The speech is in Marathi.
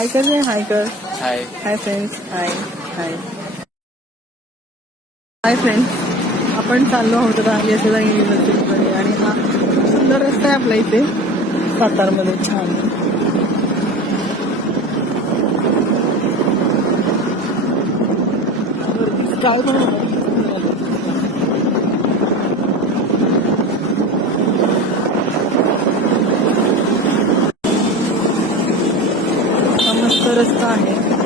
हाय कर रे, हाय कर. Hi. Hi friends. Hi hi hi friends. आपण चाललो आहोत आता यशोदा युनिव्हर्सिटीमध्ये आणि हा सुंदर रस्ता आहे आपल्या इथे सातारमध्ये. छान. काय पण मस्त रस्ता आहे.